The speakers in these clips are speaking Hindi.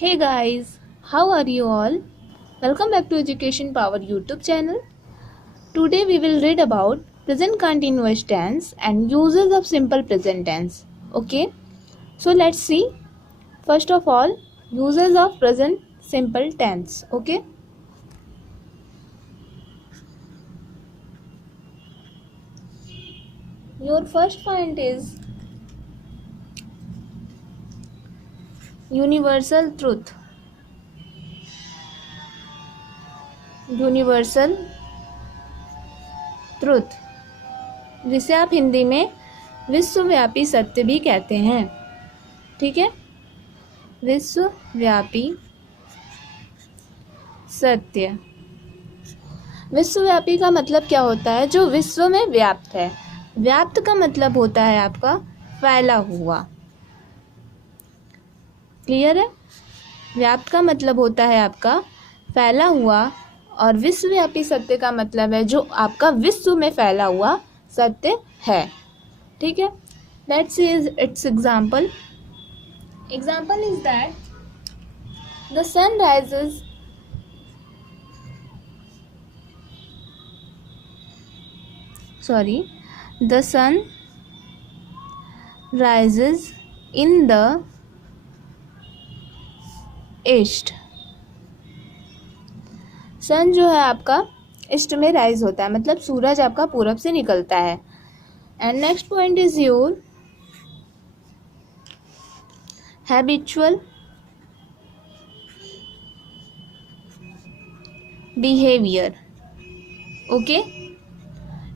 Hey guys, how are you all? Welcome back to Education Power YouTube channel. Today we will read about present continuous tense and uses of simple present tense. Okay, so let's see. First of all, uses of present simple tense. Okay, your first point is universal truth. Universal truth, जिसे आप हिंदी में विश्वव्यापी सत्य भी कहते हैं. ठीक है, विश्वव्यापी सत्य. विश्वव्यापी का मतलब क्या होता है? जो विश्व में व्याप्त है. व्याप्त का मतलब होता है आपका फैला हुआ. क्लियर है? व्याप्त का मतलब होता है आपका फैला हुआ, और विश्वव्यापी सत्य का मतलब है जो आपका विश्व में फैला हुआ सत्य है. ठीक है, let's see its example. Example is that the sun rises the sun rises in the east. Sun जो है आपका ईस्ट में राइज होता है, मतलब सूरज आपका पूरब से निकलता है. And next point is your habitual behaviour. Okay,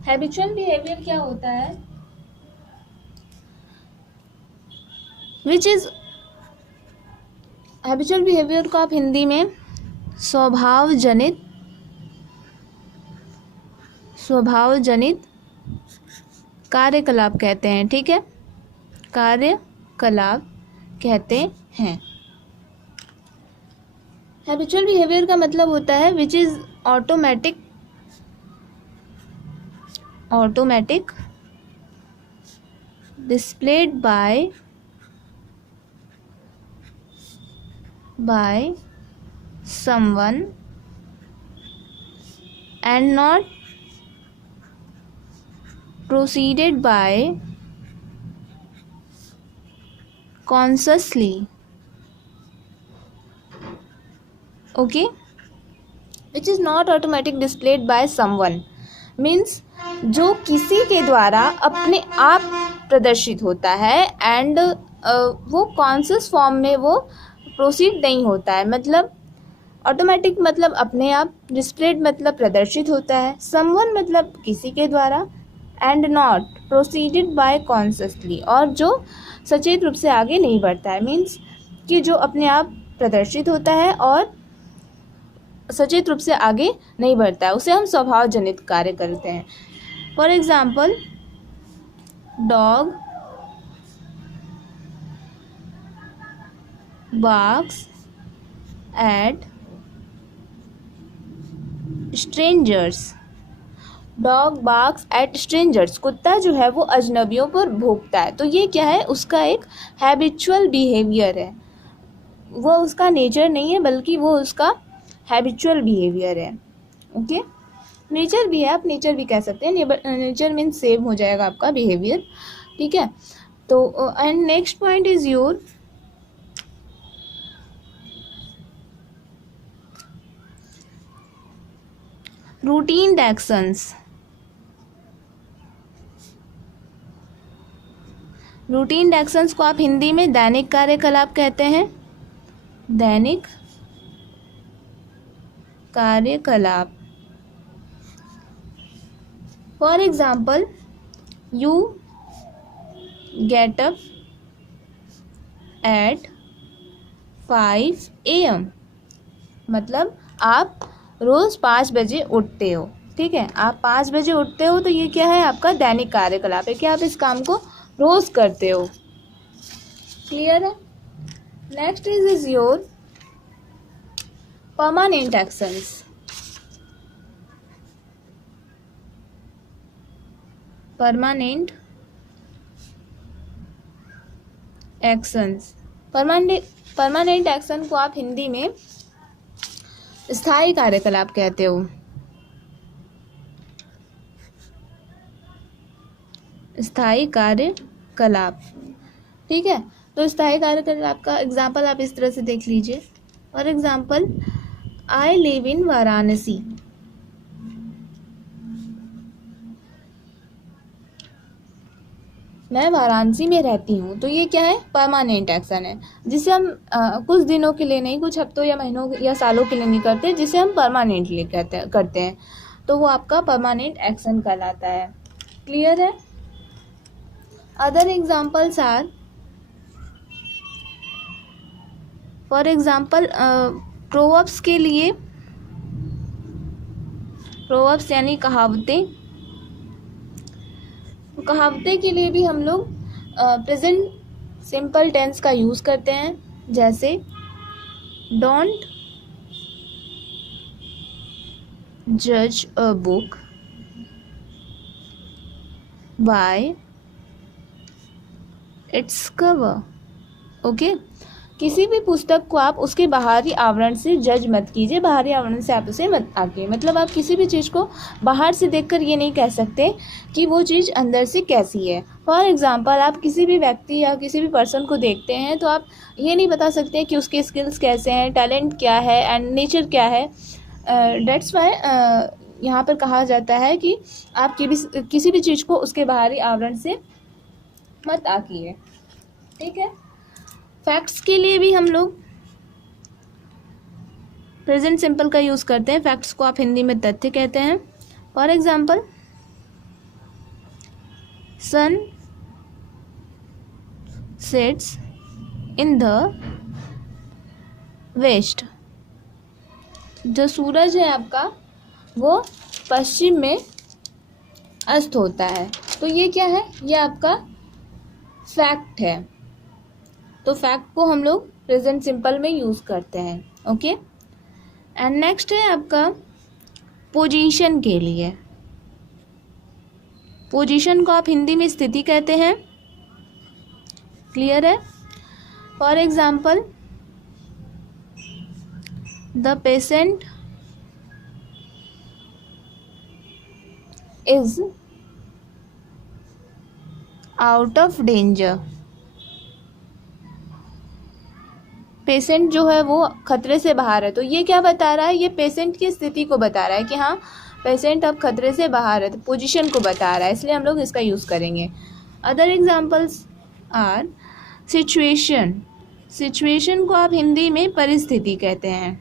habitual behaviour क्या होता है? विच इज हैबिचुअल बिहेवियर को आप हिंदी में स्वभावजनित कार्यकलाप कहते हैं. ठीक है, कार्यकलाप कहते हैं. हैबिचुअल बिहेवियर का मतलब होता है which is automatic displayed by someone and not proceeded by consciously. Okay, which is not automatic displayed by someone means जो किसी के द्वारा अपने आप प्रदर्शित होता है एंड वो कॉन्शियस फॉर्म में वो प्रोसीड नहीं होता है. मतलब ऑटोमेटिक मतलब अपने आप, डिस्प्लेड मतलब प्रदर्शित होता है, समवन मतलब किसी के द्वारा, and not proceeded by consciously और जो सचेत रूप से आगे नहीं बढ़ता है. मीन्स कि जो अपने आप प्रदर्शित होता है और सचेत रूप से आगे नहीं बढ़ता है, उसे हम स्वभाव जनित कार्य करते हैं. For example, dog barks at strangers. Dog barks at strangers. कुत्ता जो है वो अजनबियों पर भौंकता है. तो ये क्या है? उसका एक हैबिचुअल बिहेवियर है. वो उसका नेचर नहीं है, बल्कि वो उसका हैबिचुअल बिहेवियर है. ओके, नेचर भी है, आप नेचर भी कह सकते हैं. नेचर मीन्स सेम हो जाएगा आपका बिहेवियर. ठीक है, तो and next point is your routine actions. Routine actions को आप हिंदी में दैनिक कार्यकलाप कहते हैं. दैनिक कार्यकलाप. For example, you get up at 5 AM. मतलब आप रोज 5 बजे उठते हो. ठीक है, आप 5 बजे उठते हो, तो ये क्या है? आपका दैनिक कार्यकलाप है कि आप इस काम को रोज करते हो. क्लियर है? Next is your permanent actions. Permanent actions. Permanent permanent action को आप हिंदी में स्थायी कार्यकलाप कहते हो। स्थायी कार्यकलाप, ठीक है। तो स्थायी कार्यकलाप का एग्जाम्पल आप इस तरह से देख लीजिए। For example, I live in Varanasi. मैं वाराणसी में रहती हूँ। तो ये क्या है? परमानेंट एक्शन है, जिसे हम कुछ दिनों के लिए नहीं, कुछ हफ्तों या महीनों या सालों के लिए नहीं करते, जिसे हम परमानेंटली करते हैं। तो वो आपका परमानेंट एक्शन कहलाता है। क्लियर है? Other examples are, for example proverbs के लिए, प्रोवर्ब्स यानी कहावतें, कहावतें के लिए भी हम लोग प्रेजेंट सिंपल टेंस का यूज़ करते हैं। जैसे डोंट जज a book by its cover. Okay, किसी भी पुस्तक को आप उसके बाहरी आवरण से जज मत कीजिए, बाहरी आवरण से आप उसे मत आके, मतलब आप किसी भी चीज़ को बाहर से देखकर ये नहीं कह सकते कि वो चीज़ अंदर से कैसी है। फॉर एग्जांपल, आप किसी भी व्यक्ति या किसी भी पर्सन को देखते हैं तो आप ये नहीं बता सकते कि उसके स्किल्स कैसे हैं, टैलेंट क्या है एंड नेचर क्या है। डेट्स वाई यहाँ पर कहा जाता है कि आप किसी भी चीज़ को उसके बाहरी आवरण से मत आकिए। ठीक है। फैक्ट्स के लिए भी हम लोग प्रेजेंट सिंपल का यूज़ करते हैं। फैक्ट्स को आप हिंदी में तथ्य कहते हैं। For example, sun sets in the west. जो सूरज है आपका वो पश्चिम में अस्त होता है। तो ये क्या है? ये आपका फैक्ट है। तो फैक्ट को हम लोग प्रेजेंट सिंपल में यूज़ करते हैं। ओके, एंड नेक्स्ट है आपका पोजीशन के लिए। पोजीशन को आप हिंदी में स्थिति कहते हैं। क्लियर है? For example, the patient is out of danger. Patient जो है वो खतरे से बाहर है। तो ये क्या बता रहा है? ये पेशेंट की स्थिति को बता रहा है कि हाँ, पेशेंट अब खतरे से बाहर है। तो पोजीशन को बता रहा है, इसलिए हम लोग इसका यूज़ करेंगे। Other examples are situation. Situation को आप हिंदी में परिस्थिति कहते हैं।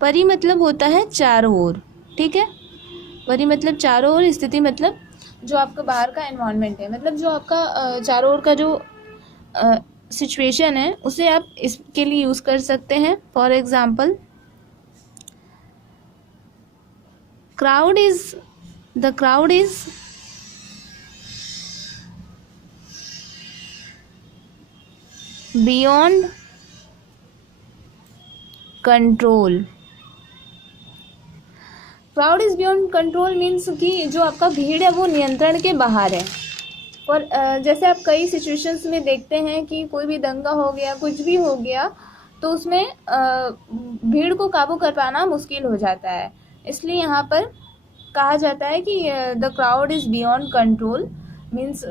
परि मतलब होता है चारों ओर। ठीक है, परि मतलब चारों ओर, स्थिति मतलब जो आपका बाहर का एनवायरनमेंट है, मतलब जो आपका चारों ओर का जो सिचुएशन है उसे आप इसके लिए यूज़ कर सकते हैं। For example, the crowd is beyond control. Crowd is beyond control means कि जो आपका भीड़ है वो नियंत्रण के बाहर है। और जैसे आप कई सिचुएशंस में देखते हैं कि कोई भी दंगा हो गया, कुछ भी हो गया, तो उसमें भीड़ को काबू कर पाना मुश्किल हो जाता है। इसलिए यहाँ पर कहा जाता है कि the crowd is beyond control, means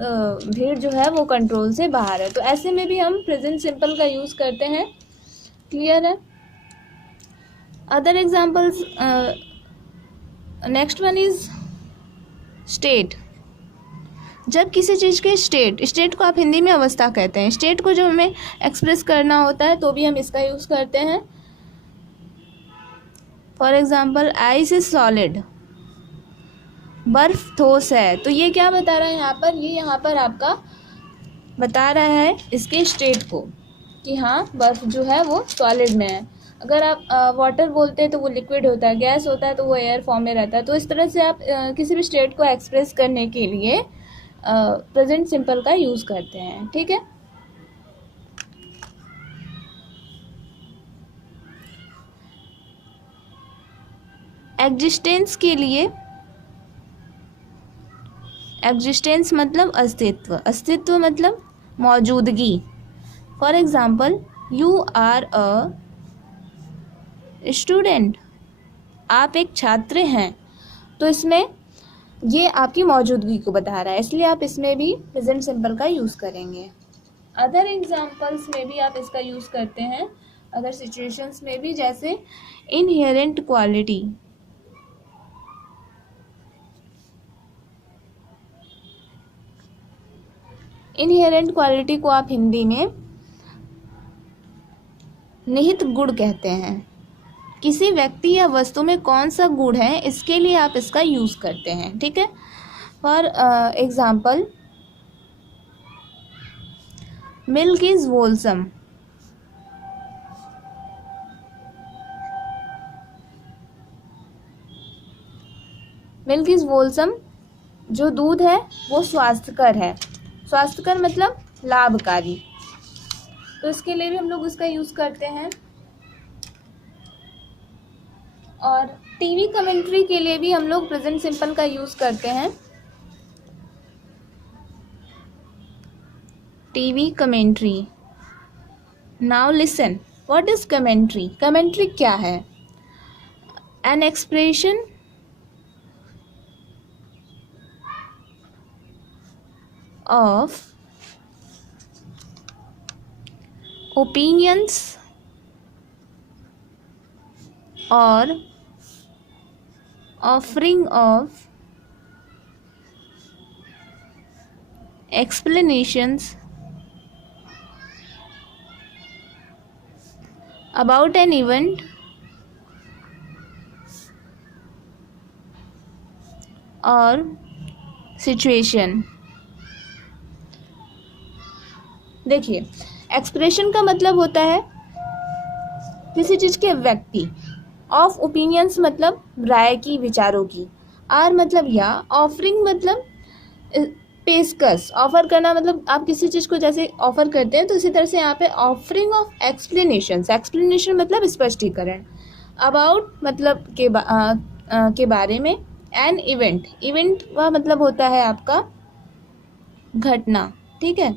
भीड़ जो है वो कंट्रोल से बाहर है। तो ऐसे में भी हम प्रेजेंट सिंपल का यूज़ करते हैं। क्लियर है? Other examples, next one is state. जब किसी चीज़ के स्टेट को आप हिंदी में अवस्था कहते हैं। स्टेट को जब हमें एक्सप्रेस करना होता है तो भी हम इसका यूज़ करते हैं। For example, ice is solid. बर्फ ठोस है। तो ये क्या बता रहा है यहाँ पर? ये यहाँ पर आपका बता रहा है इसके स्टेट को कि हाँ, बर्फ जो है वो सॉलिड में है। अगर आप वाटर बोलते हैं तो वो लिक्विड होता है, गैस होता है तो वो एयर फॉर्म में रहता है। तो इस तरह से आप किसी भी स्टेट को एक्सप्रेस करने के लिए प्रेजेंट सिंपल का यूज़ करते हैं। ठीक है। एग्जिस्टेंस के लिए, एग्जिस्टेंस मतलब अस्तित्व, अस्तित्व मतलब मौजूदगी। For example, you are a student, आप एक छात्र हैं। तो इसमें ये आपकी मौजूदगी को बता रहा है, इसलिए आप इसमें भी प्रेजेंट सिंपल का यूज़ करेंगे। अदर एग्जाम्पल्स में भी आप इसका यूज़ करते हैं, अदर सिचुएशंस में भी, जैसे इनहेरेंट क्वालिटी। इनहेरेंट क्वालिटी को आप हिंदी में निहित गुण कहते हैं। किसी व्यक्ति या वस्तु में कौन सा गुण है, इसके लिए आप इसका यूज़ करते हैं, ठीक है। For example, milk is wholesome. Milk is wholesome, जो दूध है वो स्वास्थ्यकर है। स्वास्थ्यकर मतलब लाभकारी, तो इसके लिए भी हम लोग उसका यूज़ करते हैं। और टीवी कमेंट्री के लिए भी हम लोग प्रेजेंट सिंपल का यूज़ करते हैं। TV commentary. Now listen, what is commentary? Commentary क्या है? N expression of opinions or offering of explanations about an event or situation। देखिए, एक्सप्रेशन का मतलब होता है किसी चीज़ के व्यक्ति, ऑफ ओपिनियंस मतलब राय की, विचारों की, आर मतलब या, ऑफरिंग मतलब पेशकश, ऑफर करना मतलब आप किसी चीज़ को जैसे ऑफर करते हैं, तो इसी तरह से यहाँ पे ऑफरिंग ऑफ एक्सप्लेनेशन। एक्सप्लेनेशन मतलब स्पष्टीकरण, अबाउट मतलब के बारे में, एन इवेंट, इवेंट का मतलब होता है आपका घटना, ठीक है।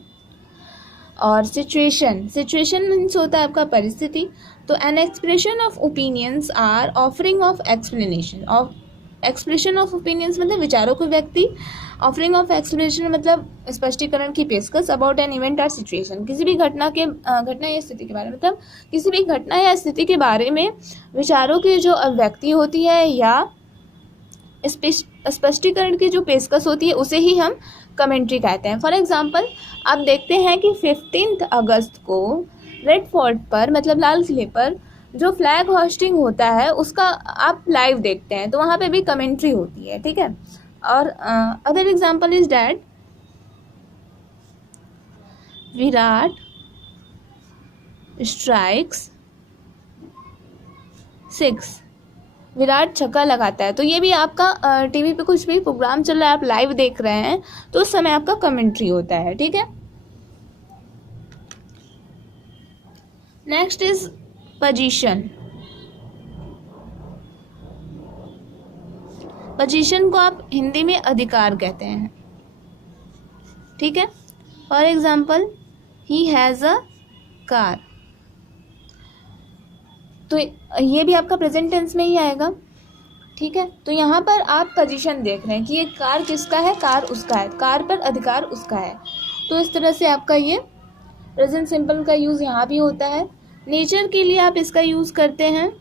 और सिचुएशन, सिचुएशन मीन्स होता है आपका परिस्थिति। तो an expression of opinions are offering of explanation. Of expression of opinions मतलब विचारों को व्यक्ति, ऑफरिंग ऑफ एक्सप्लेनेशन मतलब स्पष्टीकरण की पेशकश, अबाउट एन इवेंट और सिचुएशन, किसी भी घटना या स्थिति के बारे में, मतलब किसी भी घटना या स्थिति के बारे में विचारों की जो अभिव्यक्ति होती है या स्पष्टीकरण की जो पेशकश होती है, उसे ही हम कमेंट्री कहते हैं। फॉर एग्जाम्पल, आप देखते हैं कि 15 अगस्त को रेड फोर्ट पर मतलब लाल किले पर जो फ्लैग होस्टिंग होता है उसका आप लाइव देखते हैं, तो वहाँ पे भी कमेंट्री होती है, ठीक है। और other example is that Virat strikes 6, Virat छक्का लगाता है। तो ये भी आपका टीवी पे कुछ भी प्रोग्राम चल रहा है, आप लाइव देख रहे हैं, तो उस समय आपका कमेंट्री होता है, ठीक है। Next is position. पोजीशन को आप हिंदी में अधिकार कहते हैं, ठीक है। For example, he has a car, तो ये भी आपका प्रेजेंट टेंस में ही आएगा, ठीक है। तो यहाँ पर आप पोजीशन देख रहे हैं कि ये कार किसका है, कार उसका है, कार पर अधिकार उसका है। तो इस तरह से आपका ये प्रेजेंट सिंपल का यूज़ यहाँ भी होता है। नेचर के लिए आप इसका यूज़ करते हैं,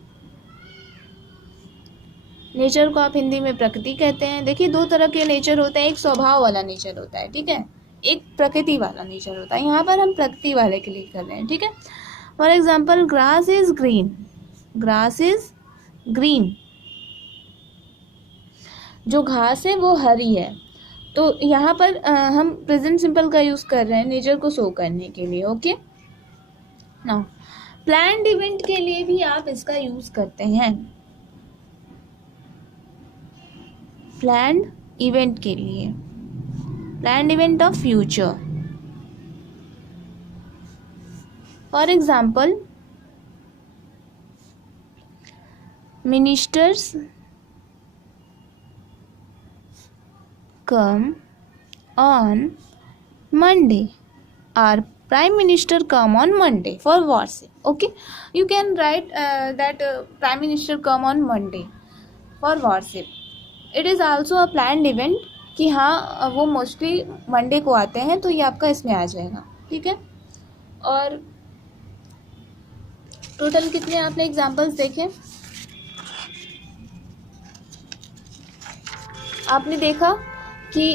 नेचर को आप हिंदी में प्रकृति कहते हैं। देखिए, दो तरह के नेचर होते हैं, एक स्वभाव वाला नेचर होता है, ठीक है, एक प्रकृति वाला नेचर होता है। यहाँ पर हम प्रकृति वाले के लिए कर रहे हैं, ठीक है। For example, grass is green, grass is green, जो घास है वो हरी है। तो यहाँ पर हम प्रेजेंट सिंपल का यूज़ कर रहे हैं नेचर को शो करने के लिए, ओके। नाउ प्लान्ड इवेंट के लिए भी आप इसका यूज़ करते हैं, प्लान्ड इवेंट के लिए, planned event of future. For example, ministers come on Monday, our Prime Minister come on Monday for worship. Okay, you can write that Prime Minister come on Monday for worship. It is also a planned event कि हाँ वो मोस्टली मंडे को आते हैं, तो ये आपका इसमें आ जाएगा. ठीक है. और टोटल कितने आपने एग्जाम्पल्स देखे? आपने देखा कि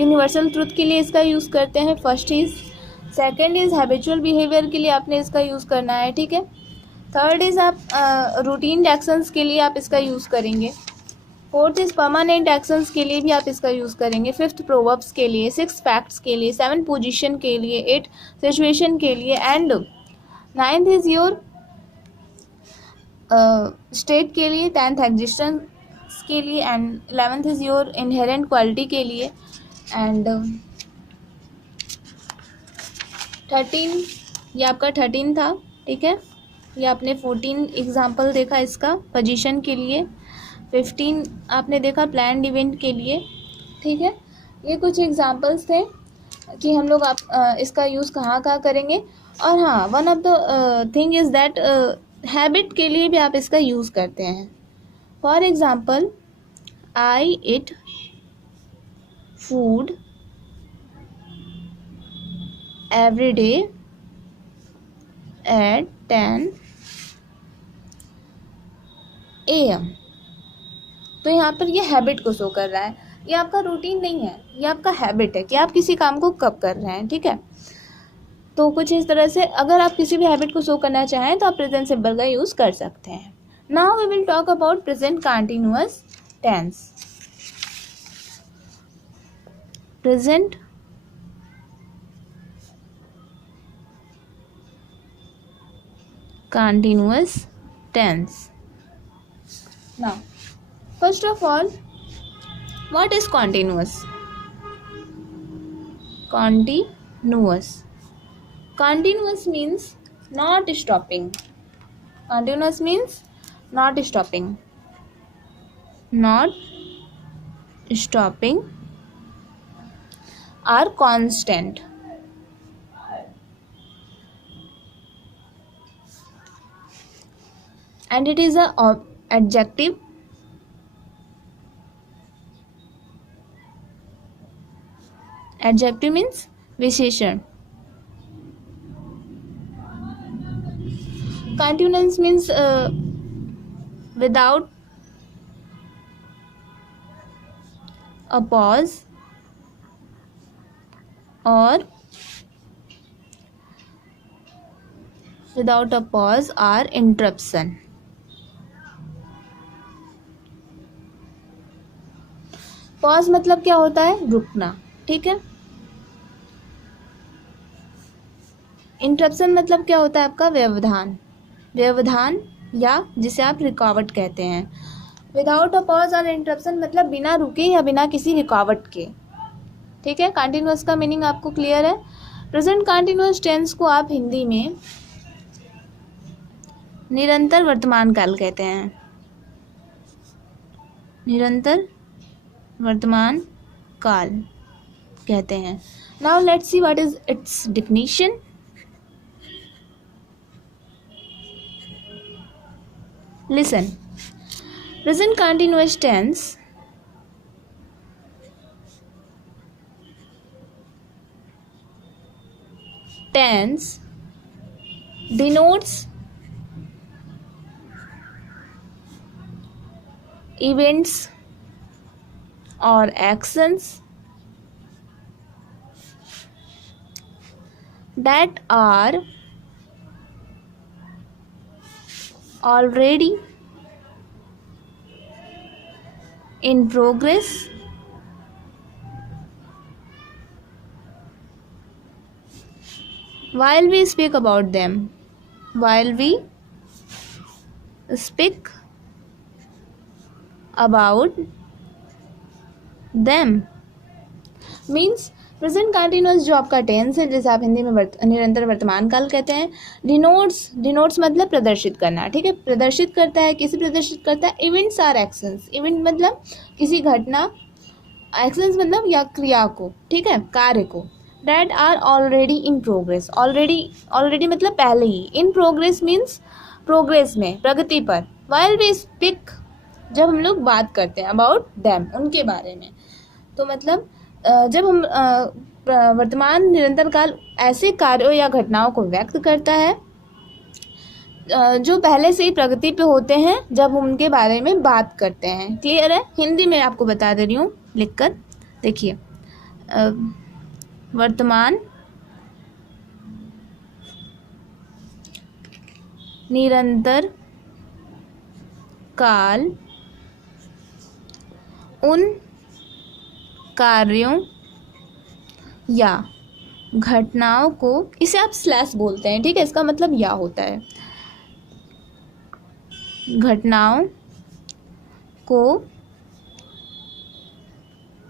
यूनिवर्सल ट्रूथ के लिए इसका यूज़ करते हैं. First is, second is habitual behaviour के लिए आपने इसका यूज़ करना है. ठीक है. थर्ड इज़ आप रूटीन एक्शंस के लिए आप इसका यूज़ करेंगे. फोर्थ इज़ परमानेंट एक्शंस के लिए भी आप इसका यूज़ करेंगे. फिफ्थ प्रोवर्ब्स के लिए, सिक्स फैक्ट्स के लिए, सेवन पोजीशन के लिए, एट सिचुएशन के लिए, and ninth is your state के लिए, टेंथ एग्जिस्टेंस के लिए, and 11th is your inherent quality के लिए, एंड 13 ये आपका 13 था. ठीक है. ये आपने 14 एग्जाम्पल देखा इसका पोजीशन के लिए. 15 आपने देखा प्लान्ड इवेंट के लिए. ठीक है. ये कुछ एग्जाम्पल्स थे कि हम लोग इसका यूज़ कहाँ कहाँ करेंगे. और हाँ, one of the thing is that habit के लिए भी आप इसका यूज़ करते हैं. For example, I eat food every day at 10 AM. तो यहाँ पर ये हैबिट को शो कर रहा है. ये आपका रूटीन नहीं है, ये आपका हैबिट है कि आप किसी काम को कब कर रहे हैं. ठीक है. तो कुछ इस तरह से अगर आप किसी भी हैबिट को शो करना चाहें तो आप प्रेजेंट सिंपल का यूज़ कर सकते हैं. Now we will talk about present continuous tense. Present continuous tense. Now, first of all, what is continuous? Continuous. Continuous means not stopping. Continuous means not stopping. Not stopping or constant. And it is a adjective. Adjective means विशेषण. Continuous means without a pause or without a pause or interruption. Pause मतलब क्या होता है? रुकना. ठीक है. इंटरप्शन मतलब क्या होता है? आपका व्यवधान. व्यवधान या जिसे आप रुकावट कहते हैं. विदाउट अ पॉज और इंटरप्शन मतलब बिना रुके या बिना किसी रुकावट के. ठीक है. कंटिन्यूअस का मीनिंग आपको क्लियर है. प्रेजेंट कंटिन्यूअस टेंस को आप हिंदी में निरंतर वर्तमान काल कहते हैं. निरंतर वर्तमान काल कहते हैं. Now let's see what is its definition. Listen. Present continuous tense denotes events or actions that are already in progress while we speak about them. While we speak about them means present continuous जो आपका टेंस है, जैसे आप हिंदी में निरंतर वर्तमान काल कहते हैं. डिनोट्स मतलब प्रदर्शित करना. ठीक है. प्रदर्शित करता है. किसे प्रदर्शित करता है? Events are actions. इवेंट मतलब किसी घटना, एक्शंस मतलब या क्रिया को. ठीक है. कार्य को. that are already in progress. already मतलब पहले ही. in progress means प्रोग्रेस में, प्रगति पर. while we speak, जब हम लोग बात करते हैं about them, उनके बारे में. तो मतलब जब हम वर्तमान निरंतर काल ऐसे कार्यों या घटनाओं को व्यक्त करता है जो पहले से ही प्रगति पे होते हैं जब हम उनके बारे में बात करते हैं. क्लियर है? हिंदी में आपको बता दे रही हूँ लिखकर. देखिए, वर्तमान निरंतर काल उन कार्यों या घटनाओं को, इसे आप स्लैश बोलते हैं, ठीक है, इसका मतलब या होता है, घटनाओं को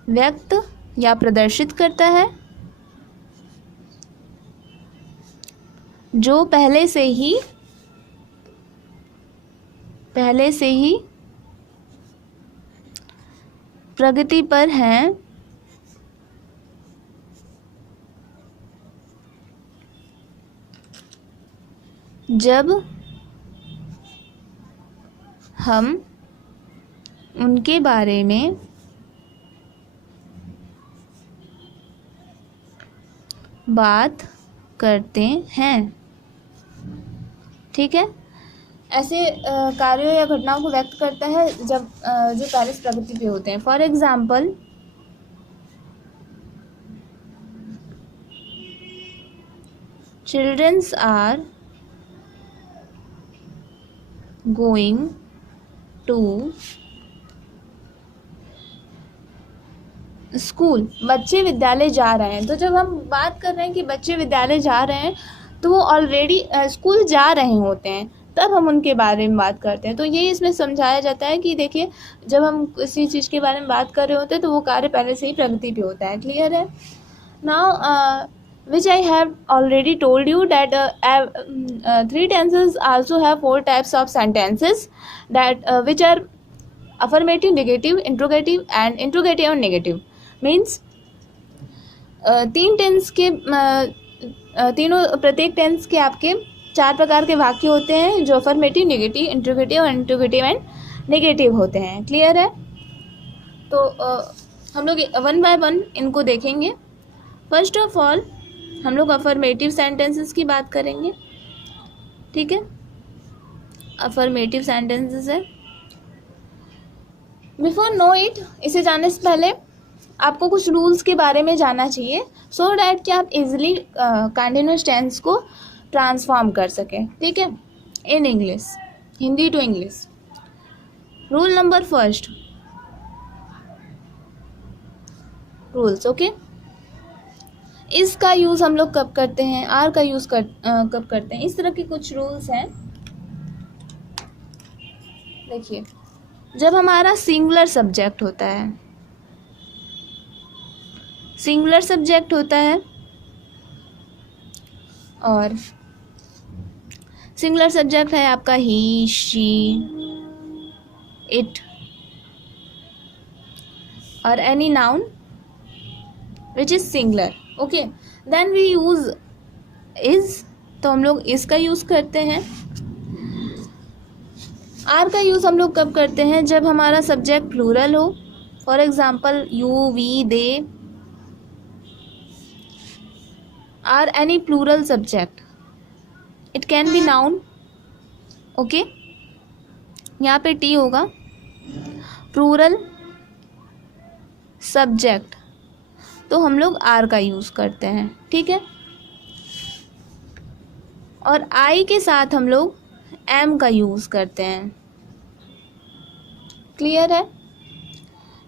व्यक्त या प्रदर्शित करता है जो पहले से ही प्रगति पर हैं जब हम उनके बारे में बात करते हैं. ठीक है, ऐसे कार्यों या घटनाओं को व्यक्त करता है जब जो पहले से प्रगति पे होते हैं. For example, childrens are going to school. बच्चे विद्यालय जा रहे हैं. तो जब हम बात कर रहे हैं कि बच्चे विद्यालय जा रहे हैं तो वो ऑलरेडी स्कूल जा रहे होते हैं, तब हम उनके बारे में बात करते हैं. तो ये इसमें समझाया जाता है कि देखिए, जब हम किसी चीज़ के बारे में बात कर रहे होते हैं तो वो कार्य पहले से ही प्रगति पे होता है. क्लियर है? Now which I have already told you that 3 tenses also have 4 types of sentences that which are affirmative, negative, interrogative and interrogative and negative. Means 3 tense के तीनों, प्रत्येक टेंस के आपके 4 प्रकार के वाक्य होते हैं जो अफर्मेटिव, नेगेटिव, इंट्रोगेटिव और इंट्रोगेटिव एंड नेगेटिव होते हैं. क्लियर है? तो हम लोग 1 by 1 इनको देखेंगे. फर्स्ट ऑफ ऑल हम लोग अफर्मेटिव सेंटेंसेस की बात करेंगे. ठीक है, अफर्मेटिव सेंटेंसेस है. बिफोर नो इट, इसे जानने से पहले आपको कुछ रूल्स के बारे में जानना चाहिए सो डैट कि आप इजीली कंटिन्यूअस टेंस को ट्रांसफॉर्म कर सकें. ठीक है, in English, Hindi to English. Rule number first, rules. Okay, इस का यूज़ हम लोग कब करते हैं, आर का यूज़ कब करते हैं, इस तरह के कुछ रूल्स हैं. देखिए, जब हमारा सिंगुलर सब्जेक्ट होता है, सिंगुलर सब्जेक्ट होता है और सिंगुलर सब्जेक्ट है आपका ही, शी, इट और any noun which is singular. Okay, then we use is. तो हम लोग इस का यूज़ करते हैं. आर का यूज़ हम लोग कब करते हैं, जब हमारा सब्जेक्ट प्लूरल हो. For example, you, we, they are any plural subject. It can be noun. Okay, यहाँ पे टी होगा, प्लूरल सब्जेक्ट, तो हम लोग आर का यूज़ करते हैं. ठीक है, और आई के साथ हम लोग एम का यूज़ करते हैं. क्लियर है?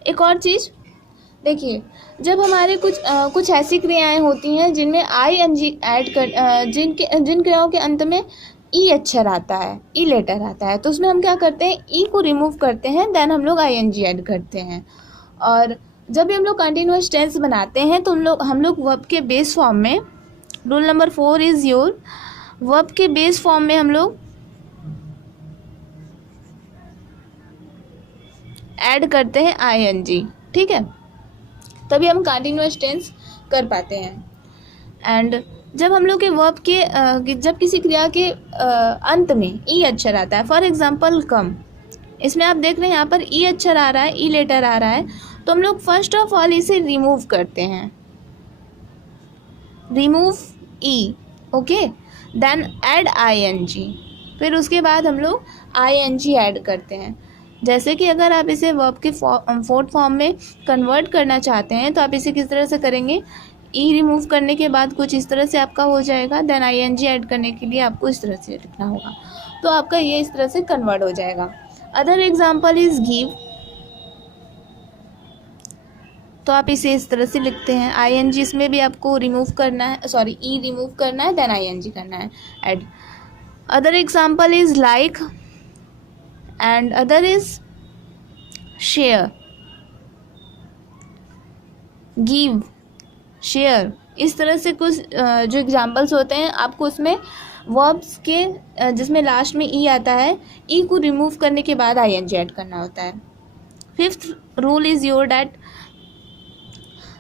एक और चीज़ देखिए, जब हमारे कुछ ऐसी क्रियाएं होती हैं जिनमें आई एन जी ऐड कर जिन क्रियाओं के अंत में ई अक्षर आता है, ई लेटर आता है, तो उसमें हम क्या करते हैं, ई को रिमूव करते हैं, देन हम लोग आई एन जी ऐड करते हैं. और जब भी हम लोग कंटिन्यूअस टेंस बनाते हैं तो हम लोग वर्ब के बेस फॉर्म में, rule number 4 is your, verb के बेस फॉर्म में हम लोग ऐड करते हैं आई एन जी. ठीक है, तभी हम कंटिन्यूअस टेंस कर पाते हैं. एंड जब हम लोग के वर्ब के जब किसी क्रिया के अंत में ई अक्षर आता है, फॉर एग्जांपल कम, इसमें आप देख रहे हैं यहाँ पर ई अक्षर आ रहा है, ई लेटर आ रहा है, तो हम लोग फर्स्ट ऑफ ऑल इसे रिमूव करते हैं, रिमूव ई, ओके, देन ऐड ING, फिर उसके बाद हम लोग ING ऐड करते हैं। जैसे कि अगर आप इसे वर्ब के फोर्थ फॉर्म में कन्वर्ट करना चाहते हैं तो आप इसे किस तरह से करेंगे, ई रिमूव करने के बाद कुछ इस तरह से आपका हो जाएगा, देन ING ऐड करने के लिए आपको इस तरह से लिखना होगा, तो आपका ये इस तरह से कन्वर्ट हो जाएगा। अदर एग्जाम्पल इज गिव, तो आप इसे इस तरह से लिखते हैं, ING इसमें भी आपको रिमूव करना है, सॉरी ई रिमूव करना है, देन ING करना है add. Other example is like and other is share, give, share, इस तरह से कुछ जो एग्जाम्पल्स होते हैं आपको उसमें वर्ब्स के जिसमें लास्ट में ई आता है, ई को रिमूव करने के बाद ING ऐड करना होता है। Fifth rule is your that,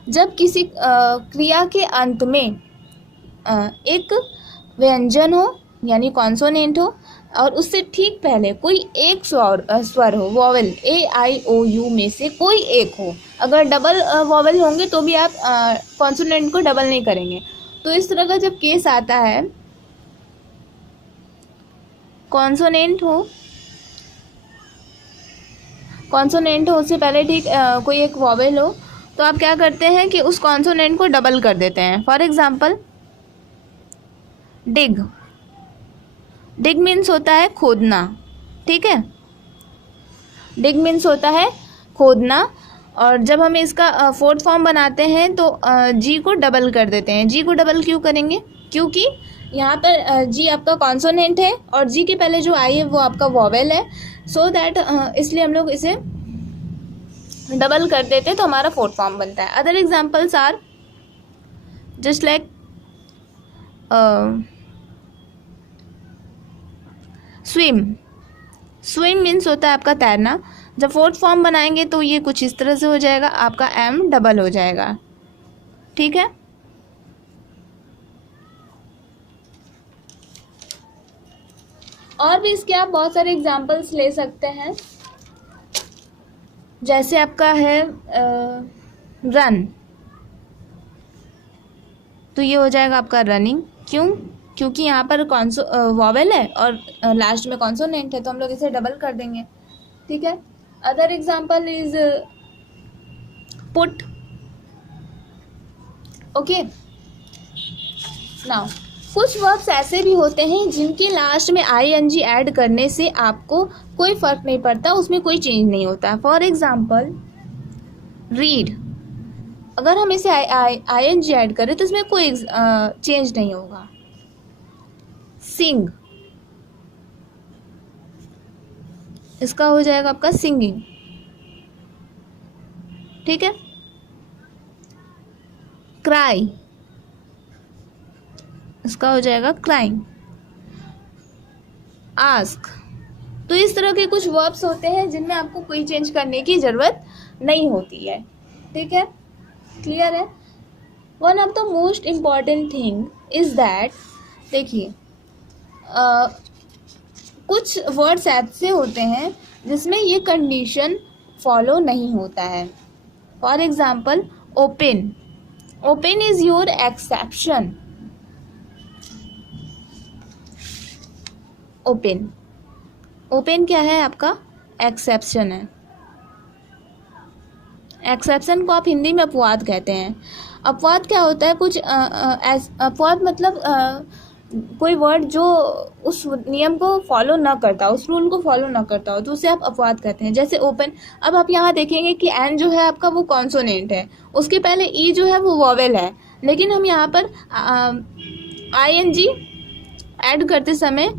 जब किसी क्रिया के अंत में एक व्यंजन हो यानी कॉन्सोनेंट हो और उससे ठीक पहले कोई एक स्वर हो, वॉवेल AIOU में से कोई एक हो, अगर डबल वॉवेल होंगे तो भी आप कॉन्सोनेंट को डबल नहीं करेंगे। तो इस तरह का जब केस आता है, कॉन्सोनेंट हो उससे पहले ठीक कोई एक वॉवेल हो, तो आप क्या करते हैं कि उस कॉन्सोनेंट को डबल कर देते हैं। For example dig, dig means होता है खोदना, ठीक है, डिग मीन्स होता है खोदना, और जब हम इसका फोर्थ फॉर्म बनाते हैं तो जी को डबल कर देते हैं। जी को डबल क्यों करेंगे, क्योंकि यहाँ पर जी आपका कॉन्सोनेंट है और जी के पहले जो आई है वो आपका वॉवेल है, सो दैट इसलिए हम लोग इसे डबल कर देते हैं तो हमारा फोर्थ फॉर्म बनता है। Other examples are just like swim, swim means होता है आपका तैरना, जब फोर्थ फॉर्म बनाएंगे तो ये कुछ इस तरह से हो जाएगा, आपका एम डबल हो जाएगा, ठीक है। और भी इसके आप बहुत सारे एग्जाम्पल्स ले सकते हैं, जैसे आपका है रन, तो ये हो जाएगा आपका रनिंग, क्यों, क्योंकि यहाँ पर वॉवेल है और लास्ट में कॉन्सोनेंट है, तो हम लोग इसे डबल कर देंगे, ठीक है। Other example is put, okay. Now कुछ वर्ब्स ऐसे भी होते हैं जिनके लास्ट में ING ऐड करने से आपको कोई फर्क नहीं पड़ता, उसमें कोई चेंज नहीं होता। फॉर एग्जाम्पल रीड, अगर हम इसे ING ऐड करें तो इसमें कोई चेंज नहीं होगा। सिंग, इसका हो जाएगा आपका सिंगिंग, ठीक है। क्राई, इसका हो जाएगा क्राइंग। आस्क, तो इस तरह के कुछ वर्ब्स होते हैं जिनमें आपको कोई चेंज करने की ज़रूरत नहीं होती है, ठीक है, क्लियर है। One of the most important thing is that, देखिए कुछ वर्ड्स ऐसे होते हैं जिसमें ये कंडीशन फॉलो नहीं होता है। For example open, open is your exception, open, open क्या है आपका एक्सेप्शन है। एक्सेप्शन को आप हिंदी में अपवाद कहते हैं। अपवाद क्या होता है, कुछ अपवाद मतलब कोई वर्ड जो उस नियम को फॉलो ना करता, उस रूल को फॉलो ना करता हो, तो उसे आप अपवाद कहते हैं। जैसे ओपन, अब आप यहाँ देखेंगे कि एन जो है आपका वो कॉन्सोनेंट है, उसके पहले ई जो है वो वॉवेल है, लेकिन हम यहाँ पर ING ऐड करते समय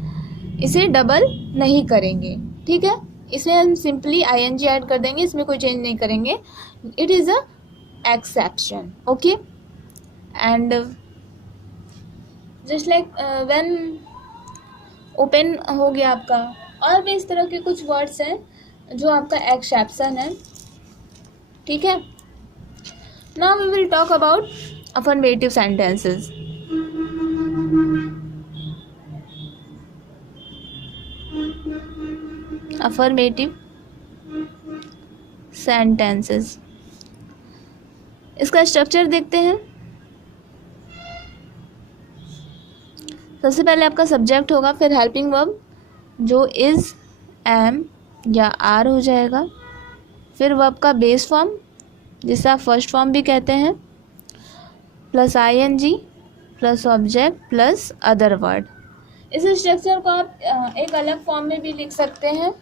इसे डबल नहीं करेंगे, ठीक है, इसे हम सिंपली ING ऐड कर देंगे, इसमें कोई चेंज नहीं करेंगे। It is a exception, okay. And just like when open हो गया आपका, और भी इस तरह के कुछ वर्ड्स हैं जो आपका एक्सेप्शन है, ठीक है। Now we will talk about affirmative sentences. Affirmative sentences. इसका स्ट्रक्चर देखते हैं। सबसे पहले आपका सब्जेक्ट होगा, फिर हेल्पिंग वर्ब जो इज, एम या आर हो जाएगा, फिर वर्ब का बेस फॉर्म जिसे आप फर्स्ट फॉर्म भी कहते हैं, plus ING plus object plus other word. इस स्ट्रक्चर को आप एक अलग फॉर्म में भी लिख सकते हैं,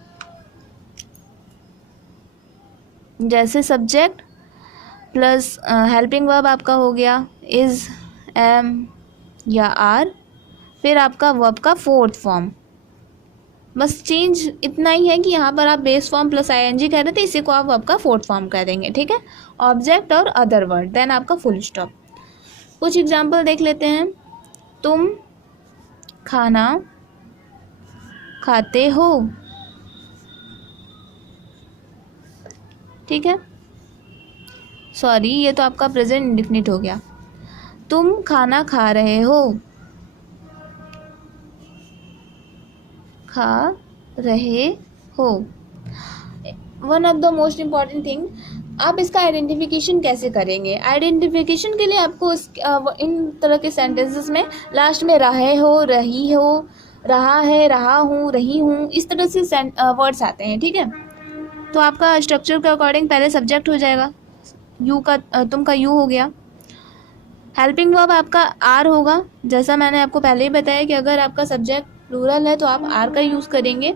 जैसे सब्जेक्ट प्लस हेल्पिंग वर्ब आपका हो गया इज, एम या आर, फिर आपका वर्ब का फोर्थ फॉर्म। बस चेंज इतना ही है कि यहाँ पर आप बेस फॉर्म प्लस आईएनजी कह रहे थे, इसी को आप वर्ब का फोर्थ फॉर्म कह देंगे, ठीक है। ऑब्जेक्ट और अदर वर्ड, देन आपका फुल स्टॉप। कुछ एग्जाम्पल देख लेते हैं। तुम खाना खाते हो, ठीक है। सॉरी, ये तो आपका प्रेजेंट इंडेफिनिट हो गया। तुम खाना खा रहे हो, खा रहे हो। One of the most important thing, आप इसका आइडेंटिफिकेशन कैसे करेंगे? आइडेंटिफिकेशन के लिए आपको इन तरह के सेंटेंसेस में लास्ट में रहे हो, रही हो, रहा है, रहा हूँ, रही हूँ, इस तरह से वर्ड्स आते हैं, ठीक है। तो आपका स्ट्रक्चर के अकॉर्डिंग पहले सब्जेक्ट हो जाएगा, यू का तुम का यू हो गया। हेल्पिंग वर्ब आपका आर होगा, जैसा मैंने आपको पहले ही बताया कि अगर आपका सब्जेक्ट प्लूरल है तो आप आर का यूज़ करेंगे।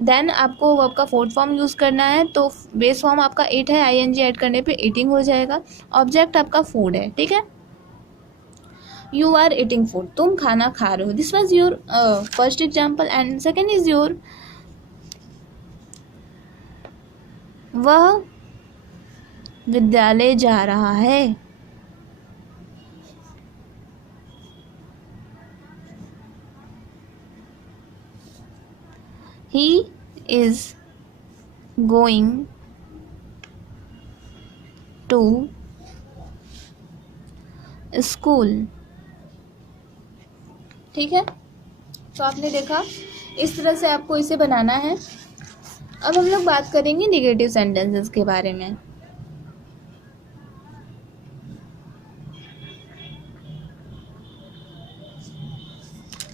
देन आपको वर्ब का फोर्थ फॉर्म यूज़ करना है, तो बेस फॉर्म आपका एट है, आईएनजी ऐड करने पे ईटिंग हो जाएगा। ऑब्जेक्ट आपका फूड है, ठीक है। यू आर ईटिंग फूड, तुम खाना खा रहे हो। This was your first example. And second is your, वह विद्यालय जा रहा है, he is going to school, ठीक है। तो आपने देखा, इस तरह से आपको इसे बनाना है। अब हम लोग बात करेंगे नेगेटिव सेंटेंसेस के बारे में।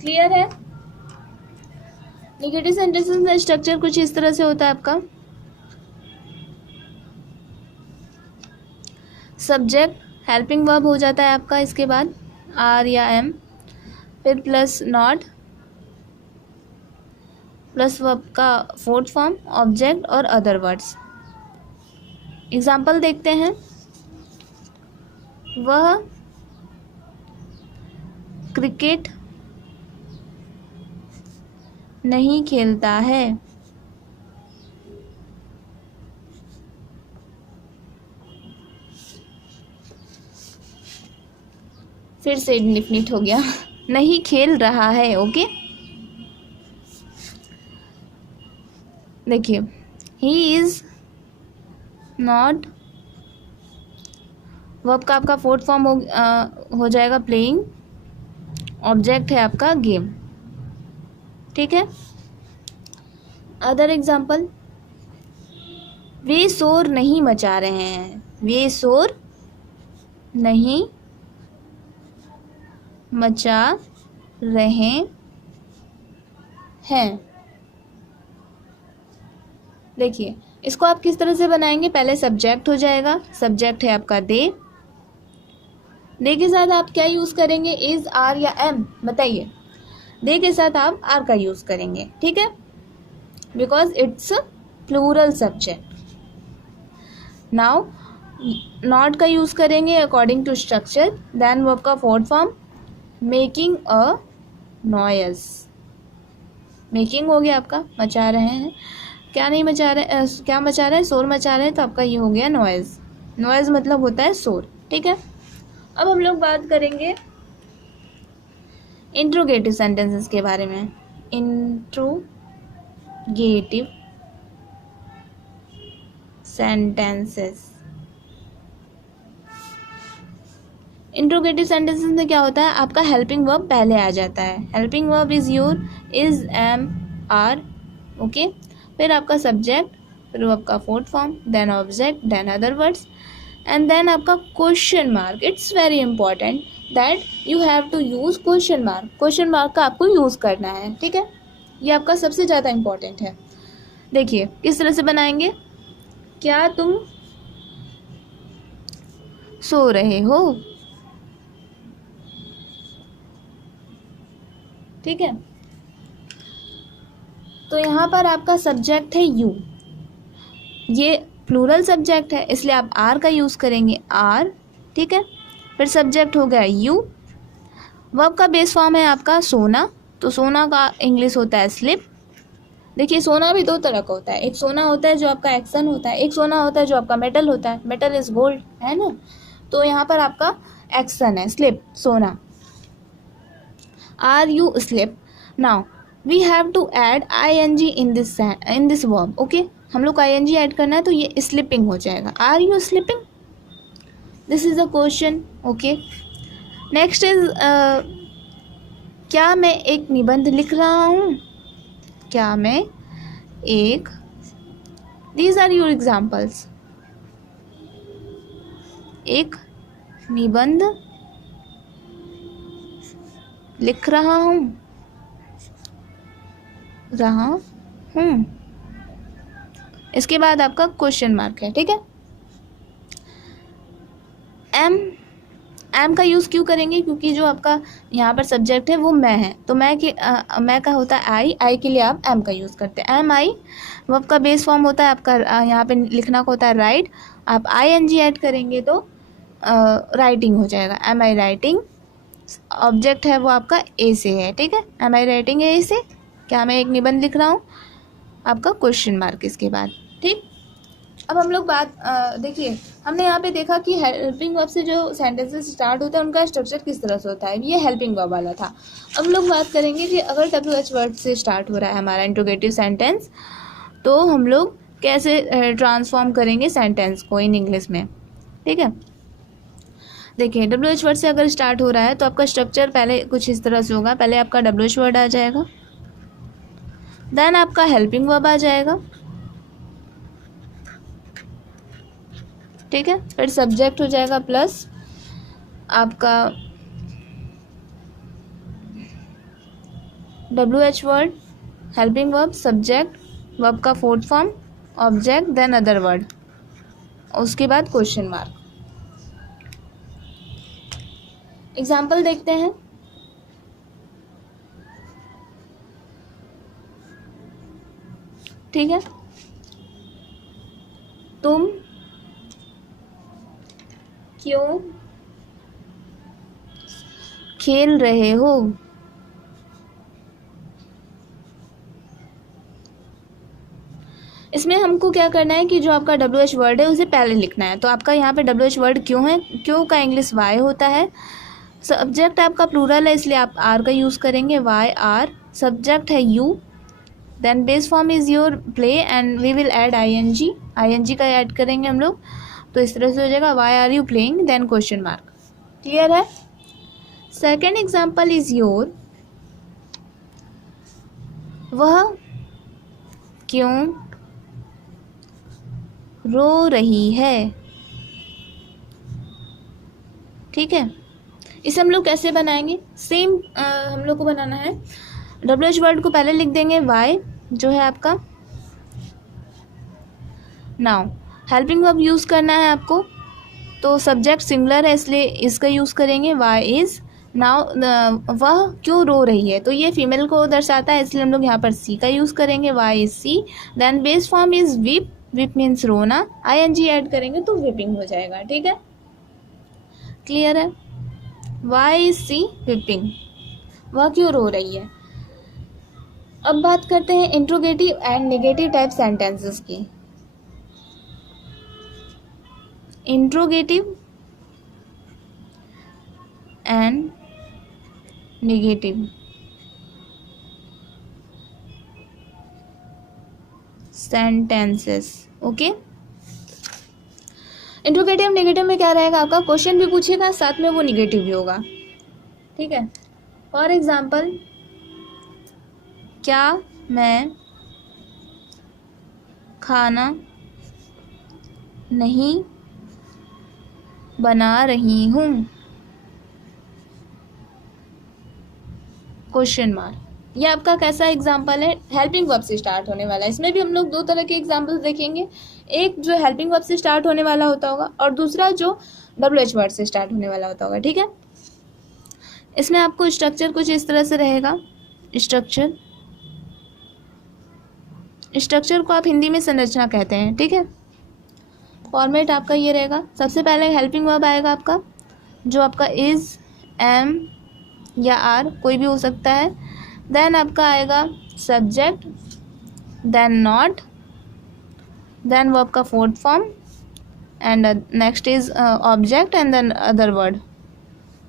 क्लियर है? नेगेटिव सेंटेंसेस का स्ट्रक्चर कुछ इस तरह से होता है आपका। सब्जेक्ट हेल्पिंग वर्ब हो जाता है आपका, इसके बाद आर या एम, फिर प्लस नॉट, प्लस वर्ब का फोर्थ फॉर्म, ऑब्जेक्ट और अदर वर्ड्स। एग्जाम्पल देखते हैं। वह क्रिकेट नहीं खेलता है, फिर से इंडेफिनिट हो गया, नहीं खेल रहा है, ओके। देखिए, ही इज नॉट, वर्ब का आपका फोर्थ फॉर्म हो जाएगा प्लेइंग, ऑब्जेक्ट है आपका गेम, ठीक है। अदर एग्जाम्पल, वे शोर नहीं मचा रहे हैं, वे शोर नहीं मचा रहे हैं। देखिए, इसको आप किस तरह से बनाएंगे? पहले सब्जेक्ट हो जाएगा, सब्जेक्ट है आपका दे, दे के साथ आप क्या यूज करेंगे? इज, आर या एम? बताइए। दे के साथ आप आर का यूज करेंगे, ठीक है, because it's plural subject. Now not का यूज करेंगे according to structure, then verb का fourth form, making a noise, making हो गया आपका, मचा रहे हैं, क्या नहीं मचा रहे, क्या मचा रहे हैं? शोर मचा रहे हैं, तो आपका ये हो गया नॉइज। नॉइज मतलब होता है शोर, ठीक है। अब हम लोग बात करेंगे इंट्रोगेटिव सेंटेंसेस के बारे में। इंट्रोगेटिव सेंटेंसेस, इंट्रोगेटिव सेंटेंसेस में क्या होता है, आपका हेल्पिंग वर्ब पहले आ जाता है. Helping verb is your, is, am, are. Okay. फिर आपका सब्जेक्ट, फिर आपका fourth form, then object, then other words, and then आपका question mark. It's very important that you have to use question mark. Question mark का आपको यूज करना है. ठीक है, ये आपका सबसे ज़्यादा इंपॉर्टेंट है. देखिए किस तरह से बनाएंगे. क्या तुम सो रहे हो. ठीक है, तो यहाँ पर आपका सब्जेक्ट है यू. ये प्लूरल सब्जेक्ट है इसलिए आप आर का यूज़ करेंगे, आर. ठीक है, फिर सब्जेक्ट हो गया यू. वर्ब का बेस फॉर्म है आपका सोना, तो सोना का इंग्लिश होता है स्लिप. देखिए सोना भी दो तरह का होता है. एक सोना होता है जो आपका एक्सन होता है, एक सोना होता है जो आपका मेटल होता है. मेटल इज गोल्ड, है ना. तो यहाँ पर आपका एक्सन है, स्लिप, सोना. Are you sleep. Now we have to add ing in this verb. Okay, हम लोग ing ऐड करना है तो ये स्लिपिंग हो जाएगा. Are you sleeping, this is a question. Okay, next is क्या मैं एक निबंध लिख रहा हूँ. क्या मैं एक, दीज आर योर एग्जाम्पल्स. एक निबंध लिख रहा हूँ, इसके बाद आपका क्वेश्चन मार्क है. ठीक है, एम का यूज़ क्यों करेंगे, क्योंकि जो आपका यहाँ पर सब्जेक्ट है वो मैं है, तो मैं का होता है आई के लिए आप एम का यूज़ करते हैं. एम आई. वर्ब का बेस फॉर्म होता है आपका, यहाँ पे लिखना को होता है राइट. आप ing ऐड करेंगे तो राइटिंग हो जाएगा. एम आई राइटिंग. ऑब्जेक्ट है वो आपका ए से है. ठीक है, एम आई राइटिंग है ए से. क्या मैं एक निबंध लिख रहा हूँ, आपका क्वेश्चन मार्क इसके बाद. ठीक, अब हम लोग बात देखिए, हमने यहाँ पे देखा कि हेल्पिंग वर्ब से जो सेंटेंसेस स्टार्ट होता है उनका स्ट्रक्चर किस तरह से होता है. ये हेल्पिंग वर्ब वाला था. अब हम लोग बात करेंगे कि अगर WH वर्ड से स्टार्ट हो रहा है हमारा इंट्रोगेटिव सेंटेंस, तो हम लोग कैसे ट्रांसफॉर्म करेंगे सेंटेंस को इन इंग्लिश में. ठीक है, देखिए WH वर्ड से अगर स्टार्ट हो रहा है तो आपका स्ट्रक्चर पहले कुछ इस तरह से होगा. पहले आपका WH वर्ड आ जाएगा, देन आपका हेल्पिंग वर्ब आ जाएगा. ठीक है, फिर सब्जेक्ट हो जाएगा प्लस आपका WH word, helping verb, subject, verb का fourth form, object, then other word, उसके बाद क्वेश्चन मार्क. एग्जाम्पल देखते हैं. ठीक है, तुम क्यों खेल रहे हो. इसमें हमको क्या करना है कि जो आपका WH वर्ड है उसे पहले लिखना है. तो आपका यहाँ पे WH वर्ड क्यों है, क्यों का इंग्लिश वाई होता है. सब्जेक्ट आपका प्लूरल है इसलिए आप आर का यूज़ करेंगे, वाई आर. सब्जेक्ट है you, then base form is your play and we will add ing का ऐड करेंगे हम लोग. तो इस तरह से हो जाएगा why are you playing, then question mark. Clear है. सेकेंड एग्जाम्पल इज योर, वह क्यों रो रही है. ठीक है, इसे हम लोग कैसे बनाएंगे, सेम हम लोग को बनाना है. WH वर्ड को पहले लिख देंगे, वाई जो है आपका. नाउ हेल्पिंग वर्ब यूज़ करना है आपको, तो सब्जेक्ट सिंगुलर है इसलिए इसका यूज़ करेंगे, वाई इज़. नाउ वह क्यों रो रही है, तो ये फीमेल को दर्शाता है इसलिए हम लोग यहाँ पर सी का यूज़ करेंगे, why is she. Then base form is weep, weep means रोना. ing ऐड करेंगे तो विपिंग हो जाएगा. ठीक है, क्लियर है. Why is she, weeping. वह क्यों रो रही है. अब बात करते हैं interrogative and negative type sentences की. Interrogative and negative sentences. Okay, interrogative negative में क्या रहेगा आपका, क्वेश्चन भी पूछेगा साथ में वो निगेटिव भी होगा, ठीक है। फॉर एग्जाम्पल, क्या मैं खाना नहीं बना रही हूँ, क्वेश्चन मार्क। ये आपका कैसा एग्जाम्पल है, हेल्पिंग वर्ब से स्टार्ट होने वाला है। इसमें भी हम लोग दो तरह के एग्जाम्पल्स देखेंगे, एक जो हेल्पिंग वर्ब से स्टार्ट होने वाला होता होगा और दूसरा जो WH वर्ड से स्टार्ट होने वाला होता होगा, ठीक है। इसमें आपको स्ट्रक्चर कुछ इस तरह से रहेगा। स्ट्रक्चर को आप हिंदी में संरचना कहते हैं, ठीक है। फॉर्मेट आपका ये रहेगा, सबसे पहले हेल्पिंग वर्ब आएगा आपका, जो आपका इज, एम या आर कोई भी हो सकता है। देन आपका आएगा subject, then not, then verb का fourth form, and next is object, and then other word,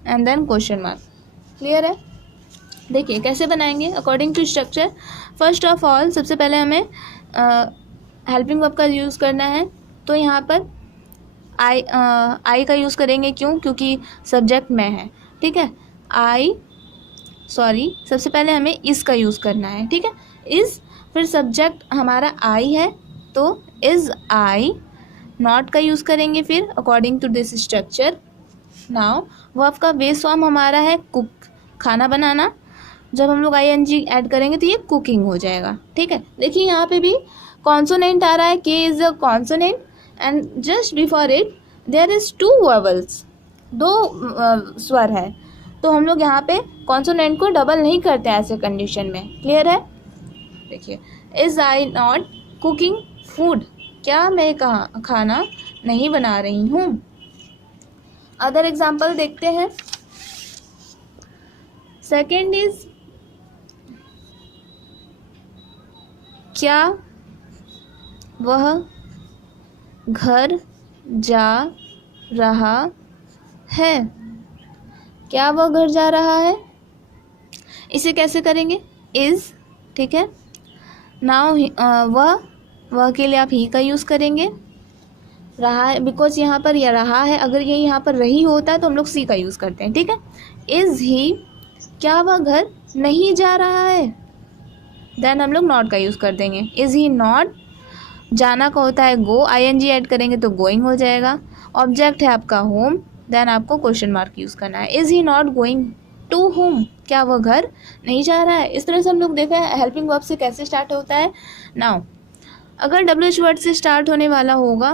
and then question mark. Clear है? देखिए कैसे बनाएंगे according to structure. First of all सबसे पहले हमें हेल्पिंग वर्ब का यूज़ करना है, तो यहाँ पर आई का यूज़ करेंगे। क्यों? क्योंकि सब्जेक्ट मैं है, ठीक है। सबसे पहले हमें इस का यूज़ करना है, ठीक है। इज़, फिर सब्जेक्ट हमारा आई है तो इज़ आई। नॉट का यूज़ करेंगे फिर according to this structure. Now verb का बेस फॉर्म हमारा है कुक, खाना बनाना। जब हम लोग ING ऐड करेंगे तो ये कुकिंग हो जाएगा, ठीक है। देखिए यहाँ पे भी कॉन्सोनेंट आ रहा है, K is a consonant and just before it there is 2 vowels, 2 स्वर है, तो हम लोग यहाँ पे कॉन्सोनेंट को डबल नहीं करते हैं ऐसे कंडीशन में। क्लियर है? देखिए, is I not cooking food, क्या मैं खाना नहीं बना रही हूँ। अदर एग्जाम्पल देखते हैं। सेकेंड इज, क्या वह घर जा रहा है, क्या वह घर जा रहा है। इसे कैसे करेंगे, इज़, ठीक है। नाउ वह के लिए आप ही का यूज़ करेंगे। रहा है बिकॉज यहाँ पर यह रहा है, अगर ये यहाँ पर रही होता है तो हम लोग सी का यूज़ करते हैं, ठीक है। इज़ ही, क्या वह घर नहीं जा रहा है, देन हम लोग नॉट का यूज़ कर देंगे। इज़ ही नॉट, जाना का होता है गो, ING ऐड करेंगे तो गोइंग हो जाएगा। ऑब्जेक्ट है आपका होम, देन आपको क्वेश्चन मार्क यूज़ करना है। Is he not going to home, क्या वह घर नहीं जा रहा है। इस तरह से हम लोग देखा है हेल्पिंग वर्ब से कैसे स्टार्ट होता है। नाउ अगर WH वर्ड से स्टार्ट होने वाला होगा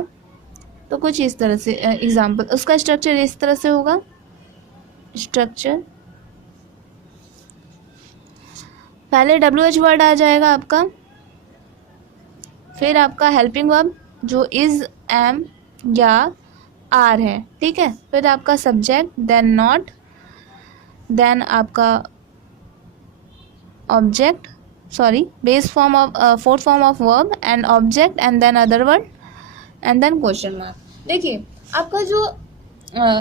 तो कुछ इस तरह से एग्जाम्पल, उसका स्ट्रक्चर इस तरह से होगा। स्ट्रक्चर, पहले WH वर्ड आ जाएगा आपका, फिर आपका हेल्पिंग वर्ब जो इज़, एम या आर है, ठीक है। फिर आपका सब्जेक्ट, देन नॉट, देन आपका object, base form of fourth form of verb and object, and then other word, and then question mark. देखिए आपका जो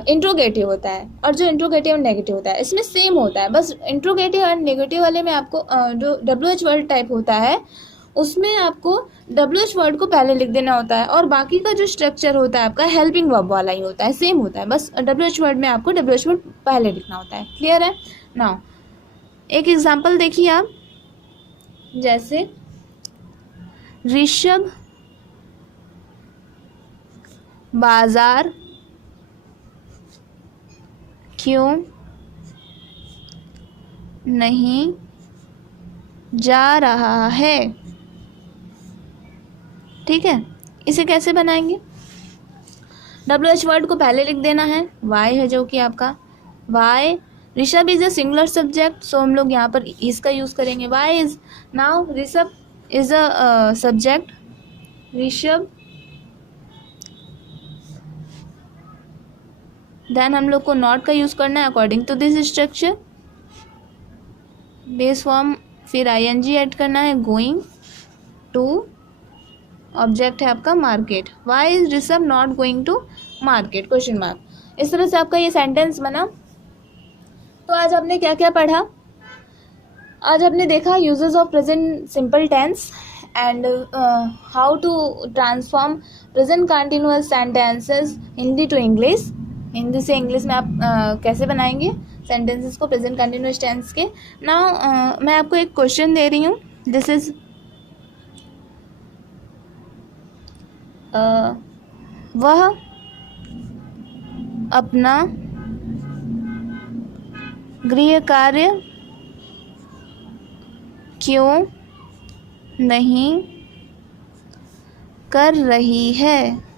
इंट्रोगेटिव होता है और जो इंट्रोगेटिव नेगेटिव होता है इसमें सेम होता है, बस इंट्रोगेटिव और नेगेटिव वाले में आपको जो WH वर्ड टाइप होता है उसमें आपको WH वर्ड को पहले लिख देना होता है, और बाकी का जो स्ट्रक्चर होता है आपका हेल्पिंग वर्ब वाला ही होता है, सेम होता है, बस WH वर्ड में आपको WH वर्ड पहले लिखना होता है। क्लियर है? नाउ एक एग्जांपल देखिए आप, जैसे ऋषभ बाजार क्यों नहीं जा रहा है, ठीक है। इसे कैसे बनाएंगे, WH वर्ड को पहले लिख देना है, वाई है जो कि आपका why, Rishabh is a singular subject, so हम लोग यहाँ पर इज का यूज करेंगे। Why is, now Rishabh is a subject, Rishabh, then हम लोग को नॉट का यूज करना है according to this structure. Base form, फिर ING ऐड करना है, गोइंग टू, ऑब्जेक्ट है आपका market. Why is Rishabh not going to market, question mark. इस तरह से आपका ये सेंटेंस बना। तो आज आपने क्या क्या पढ़ा, आज आपने देखा uses of present simple tense and how to transform present continuous sentences Hindi to English, Hindi से इंग्लिश में आप कैसे बनाएंगे सेंटेंसेस को प्रेजेंट कंटिन्यूअस टेंस के। नाउ मैं आपको एक क्वेश्चन दे रही हूँ, दिस इज वह अपना गृह कार्य क्यों नहीं कर रही है।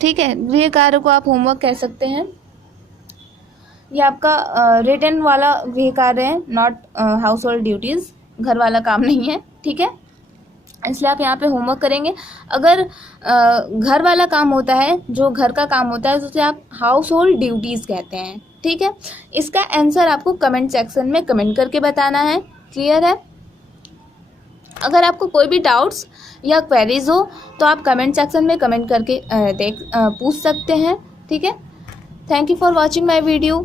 ठीक है, गृह कार्य को आप होमवर्क कह सकते हैं। ये आपका रिटन वाला गृह कार्य है, नॉट हाउस होल्ड ड्यूटीज, घर वाला काम नहीं है। ठीक है, इसलिए आप यहाँ पे होमवर्क करेंगे। अगर घर वाला काम होता है, जो घर का काम होता है, तो उसे आप हाउस होल्ड ड्यूटीज़ कहते हैं। ठीक है, इसका आंसर आपको कमेंट सेक्शन में कमेंट करके बताना है। क्लियर है? अगर आपको कोई भी डाउट्स या क्वेरीज हो तो आप कमेंट सेक्शन में कमेंट करके पूछ सकते हैं। ठीक है, thank you for watching my video.